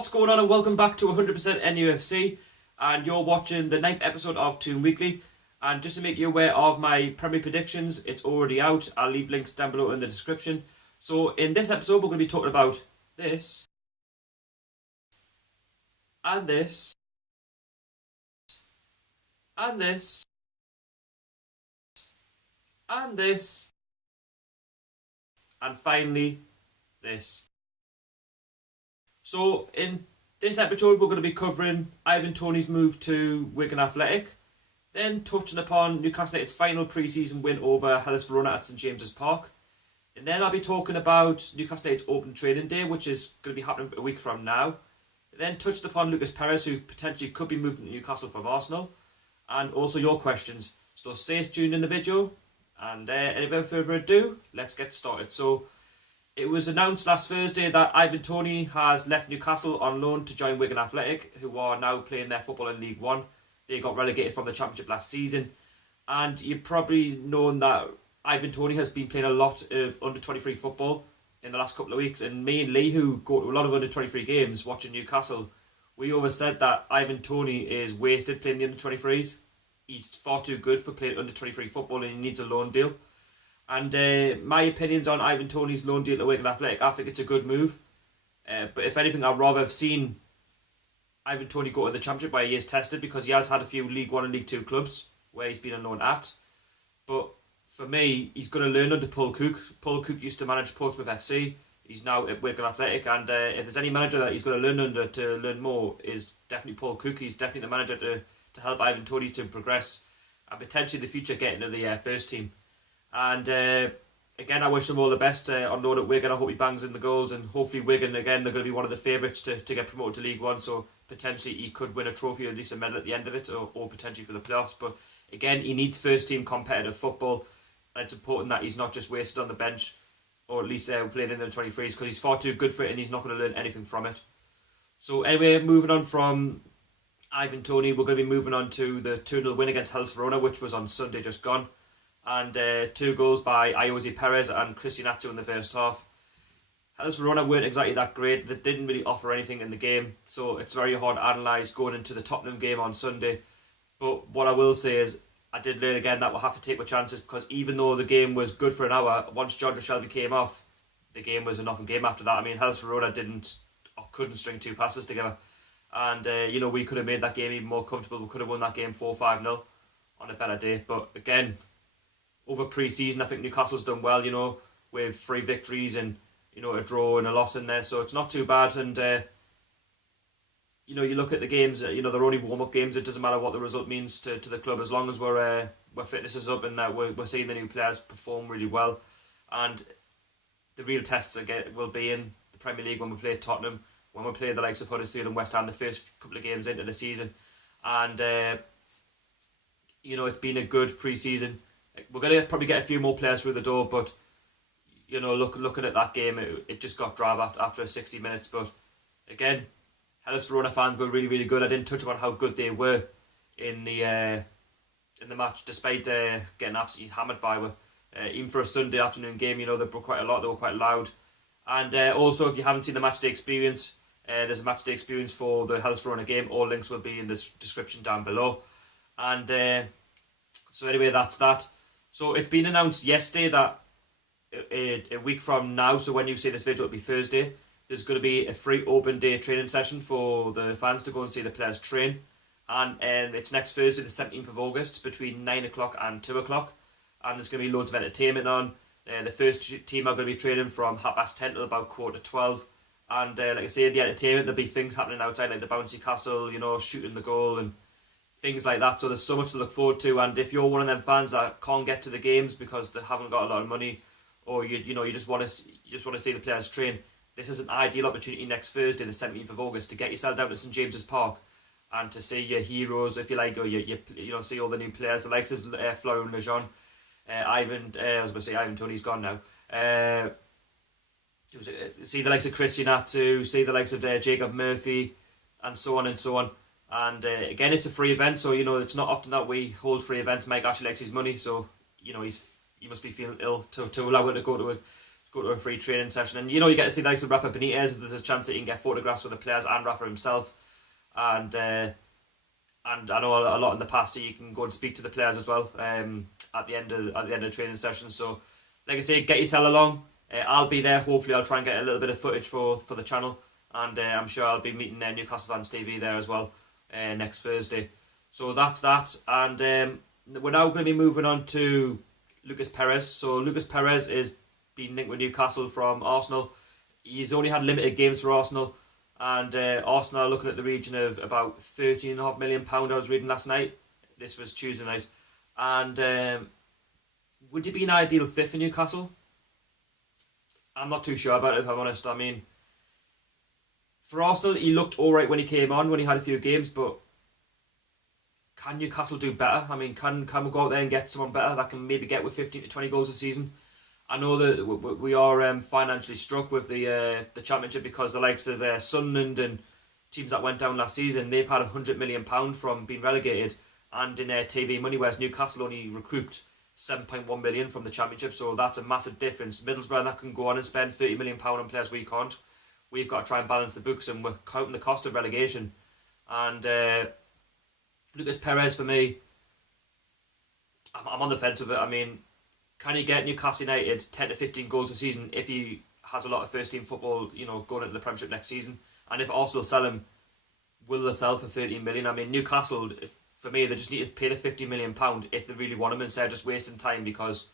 What's going on, and welcome back to 100% NUFC, and you're watching the 9th episode of Toon Weekly. And just to make you aware of my Premier predictions, it's already out. I'll leave links down below in the description. So in this episode we're going to be talking about this, and this, and this, and this, and finally this. So in this episode we're going to be covering Ivan Toney's move to Wigan Athletic, then touching upon Newcastle United's final pre-season win over Hellas Verona at St James's Park, and then I'll be talking about Newcastle United's open trading day, which is going to be happening a week from now. Then touched upon Lucas Perez, who potentially could be moved to Newcastle from Arsenal, and also your questions. So stay tuned in the video, and without further ado, let's get started. So it was announced last Thursday that Ivan Toney has left Newcastle on loan to join Wigan Athletic, who are now playing their football in League One. They got relegated from the Championship last season, and you've probably known that Ivan Toney has been playing a lot of under-23 football in the last couple of weeks, and me and Lee, who go to a lot of under-23 games watching Newcastle, we always said that Ivan Toney is wasted playing the under-23s. He's far too good for playing under-23 football, and he needs a loan deal. And my opinions on Ivan Toney's loan deal to Wigan Athletic, I think it's a good move. But if anything, I'd rather have seen Ivan Toney go to the Championship where he is tested, because he has had a few League 1 and League 2 clubs where he's been on loan at. But for me, he's going to learn under Paul Cook. Paul Cook used to manage Portsmouth FC. He's now at Wigan Athletic, and if there's any manager that he's going to learn under to learn more, is definitely Paul Cook. He's definitely the manager to help Ivan Toney to progress and potentially in the future get into the first team. And again, I wish him all the best on loan at Wigan. I hope he bangs in the goals, and hopefully Wigan, again, they're going to be one of the favourites to get promoted to League One, so potentially he could win a trophy or at least a medal at the end of it, or potentially for the playoffs. But again, he needs first team competitive football, and it's important that he's not just wasted on the bench, or at least playing in the 23s, because he's far too good for it and he's not going to learn anything from it. So anyway, moving on from Ivan Toney, we're going to be moving on to the 2-0 win against Hellas Verona, which was on Sunday just gone. And 2 goals by Lucas Perez and Christian Atsu in the first half. Hellas Verona weren't exactly that great. They didn't really offer anything in the game, so it's very hard to analyse going into the Tottenham game on Sunday. But what I will say is, I did learn again that we'll have to take my chances, because even though the game was good for an hour, once John Shelby came off, the game was a nothing game after that. I mean, Hellas Verona couldn't string 2 passes together. And, we could have made that game even more comfortable. We could have won that game 4-5-0 on a better day. But again, over pre-season, I think Newcastle's done well, with 3 victories and, a draw and a loss in there. So it's not too bad. And, you look at the games, they're only warm-up games. It doesn't matter what the result means to the club, as long as we're fitness is up and that we're seeing the new players perform really well. And the real tests will be in the Premier League when we play Tottenham, when we play the likes of Huddersfield and West Ham the first couple of games into the season. And, it's been a good pre-season. We're going to probably get a few more players through the door, but, looking at that game, it just got drab after 60 minutes. But again, Hellas Verona fans were really, really good. I didn't touch upon how good they were in the match, despite getting absolutely hammered by them. Even for a Sunday afternoon game, they broke quite a lot. They were quite loud. And also, if you haven't seen the matchday experience, there's a matchday experience for the Hellas Verona game. All links will be in the description down below. And so anyway, that's that. So it's been announced yesterday that a week from now, so when you see this video, it'll be Thursday, there's going to be a free open day training session for the fans to go and see the players train. And it's next Thursday, the 17th of August, between 9 o'clock and 2 o'clock. And there's going to be loads of entertainment on. The first team are going to be training from 10:30 till about 11:15. And like I say, the entertainment, there'll be things happening outside, like the bouncy castle, shooting the goal and things like that. So there's so much to look forward to. And if you're one of them fans that can't get to the games because they haven't got a lot of money, or you just want to see the players train, this is an ideal opportunity next Thursday, the 17th of August, to get yourself down to St James's Park and to see your heroes, if you like, or you see all the new players, the likes of Florian Lejeune, Ivan Toney's gone now. See the likes of Christian Atsu, see the likes of Jacob Murphy, and so on and so on. And again, it's a free event, so it's not often that we hold free events. Mike actually likes his money, so he must be feeling ill to allow him to go go to a free training session. And you get to see the likes of Rafa Benitez. There's a chance that you can get photographs with the players and Rafa himself. And I know a lot in the past that you can go and speak to the players as well at the end of training sessions. So, like I say, get yourself along. I'll be there. Hopefully, I'll try and get a little bit of footage for the channel, and I'm sure I'll be meeting Newcastle Fans TV there as well next Thursday. So that's that, and we're now going to be moving on to Lucas Perez. So Lucas Perez is being linked with Newcastle from Arsenal. He's only had limited games for Arsenal. And Arsenal are looking at the region of about £13.5 million, I was reading last night. This was Tuesday night. And would he be an ideal fit for Newcastle? I'm not too sure about it, if I'm honest. I mean, for Arsenal, he looked alright when he came on, when he had a few games, but can Newcastle do better? I mean, can we go out there and get someone better that can maybe get with 15 to 20 goals a season? I know that we are financially struck with the Championship because the likes of Sunderland and teams that went down last season, they've had £100 million from being relegated, and in TV money, whereas Newcastle only recouped £7.1 million from the Championship, so that's a massive difference. Middlesbrough that can go on and spend £30 million on players we can't. We've got to try and balance the books, and we're counting the cost of relegation. And Lucas Perez, for me, I'm on the fence with it. I mean, can he get Newcastle United 10 to 15 goals a season if he has a lot of first team football, going into the Premiership next season? And if Arsenal sell him, will they sell for 13 million? I mean, Newcastle, for me, they just need to pay the £50 million if they really want him, instead of just wasting time, because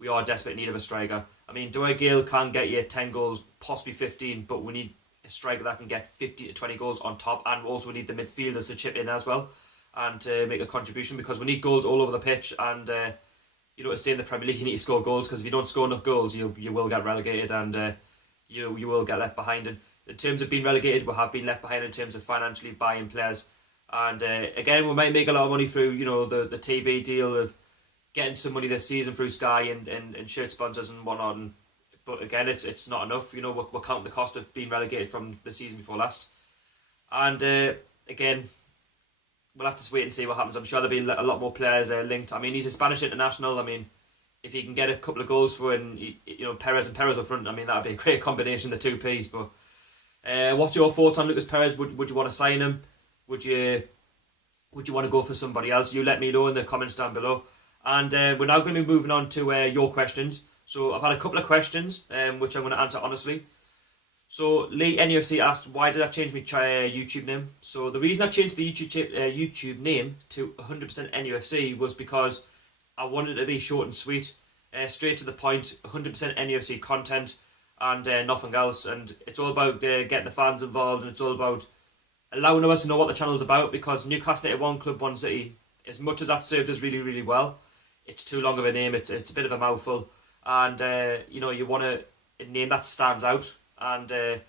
we are desperate in need of a striker. I mean, Dwight Gale can get you 10 goals, possibly 15, but we need a striker that can get 15 to 20 goals on top, and also we need the midfielders to chip in as well and to make a contribution, because we need goals all over the pitch. And to stay in the Premier League, you need to score goals, because if you don't score enough goals, you will get relegated, and you will get left behind. And in terms of being relegated, we have been left behind in terms of financially buying players. And again, we might make a lot of money through the TV deal of getting some money this season through Sky and shirt sponsors and whatnot. But again, it's not enough. We're counting the cost of being relegated from the season before last. And again, we'll have to wait and see what happens. I'm sure there'll be a lot more players linked. I mean, he's a Spanish international. I mean, if he can get a couple of goals for Perez up front, I mean, that'd be a great combination, the two Ps. But what's your thoughts on Lucas Perez? Would you want to sign him? Would you want to go for somebody else? You let me know in the comments down below. And we're now going to be moving on to your questions. So I've had a couple of questions, which I'm going to answer honestly. So Lee NUFC asked, why did I change my YouTube name? So the reason I changed the YouTube name to 100% NUFC was because I wanted it to be short and sweet, straight to the point, 100% NUFC content, and nothing else. And it's all about getting the fans involved, and it's all about allowing us to know what the channel's about, because Newcastle United One Club One City, as much as that served us really, really well, it's too long of a name. It's a bit of a mouthful, and you want a name that stands out. And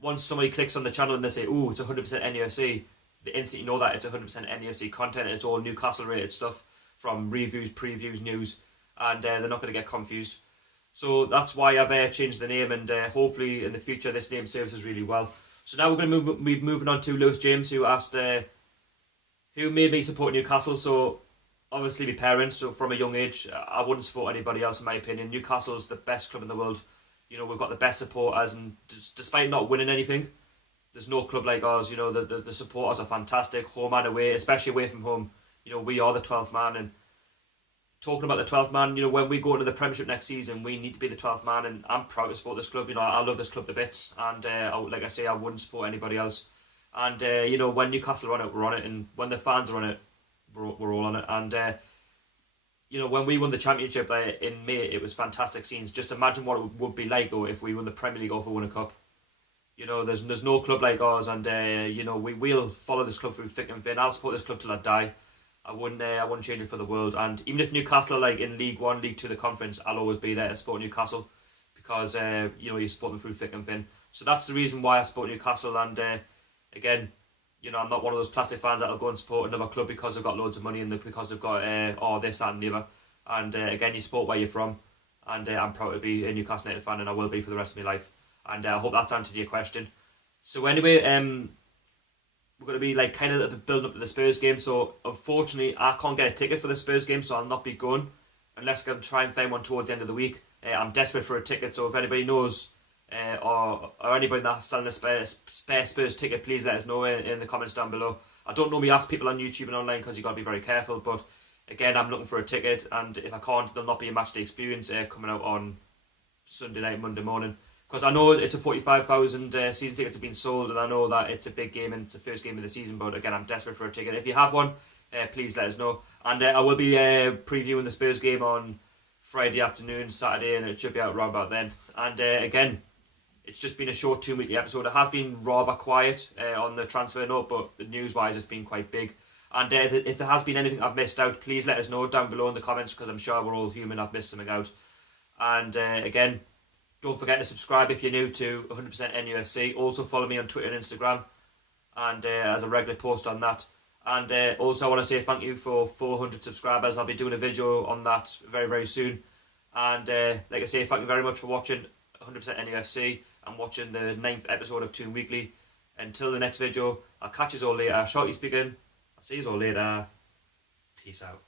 once somebody clicks on the channel and they say, "Ooh, it's 100% NUFC," they instantly know that it's 100% NUFC content. It's all Newcastle rated stuff, from reviews, previews, news, and they're not going to get confused. So that's why I've changed the name, and hopefully in the future this name serves us really well. So now we're going to be moving on to Lewis James, who asked who made me support Newcastle. So obviously my parents. So from a young age, I wouldn't support anybody else, in my opinion. Newcastle's the best club in the world. We've got the best supporters, and despite not winning anything, there's no club like ours. The supporters are fantastic, home and away, especially away from home. We are the 12th man, and talking about the 12th man, when we go into the Premiership next season, we need to be the 12th man, and I'm proud to support this club. I love this club to bits, and like I say, I wouldn't support anybody else. And when Newcastle are on it, we're on it, and when the fans are on it, we're all on it. And when we won the Championship in May, it was fantastic scenes. Just imagine what it would be like, though, if we won the Premier League or if we won a cup. There's no club like ours, and we will follow this club through thick and thin. I'll support this club till I die. I wouldn't change it for the world. And even if Newcastle are in League One, League Two, the Conference, I'll always be there to support Newcastle, because you support them through thick and thin. So that's the reason why I support Newcastle. And again, I'm not one of those plastic fans that'll go and support another club because they've got loads of money and because they've got this, that, and the other. And again, you support where you're from. And I'm proud to be a Newcastle United fan, and I will be for the rest of my life. And I hope that's answered your question. So anyway, we're going to be kind of building up to the Spurs game. So unfortunately, I can't get a ticket for the Spurs game, so I'll not be going unless I can try and find one towards the end of the week. I'm desperate for a ticket, so if anybody knows or anybody that's selling a spare Spurs ticket, please let us know in the comments down below. I don't normally ask people on YouTube and online because you've got to be very careful, but again, I'm looking for a ticket, and if I can't, there'll not be a matchday experience coming out on Sunday night, Monday morning, because I know it's a 45,000 season tickets have been sold, and I know that it's a big game and it's the first game of the season, but again, I'm desperate for a ticket. If you have one, please let us know. And I will be previewing the Spurs game on Friday afternoon, Saturday, and it should be out around about then. And again, it's just been a short Toon Weekly episode. It has been rather quiet on the transfer note, but news-wise, it's been quite big. And if there has been anything I've missed out, please let us know down below in the comments, because I'm sure we're all human. I've missed something out. And again, don't forget to subscribe if you're new to 100% NUFC. Also follow me on Twitter and Instagram, and as a regular post on that. And also I want to say thank you for 400 subscribers. I'll be doing a video on that very, very soon. And like I say, thank you very much for watching 100% NUFC and watching the 9th episode of Toon Weekly. Until the next video, I'll catch you all later. Shorty speaking. I'll see you all later. Peace out.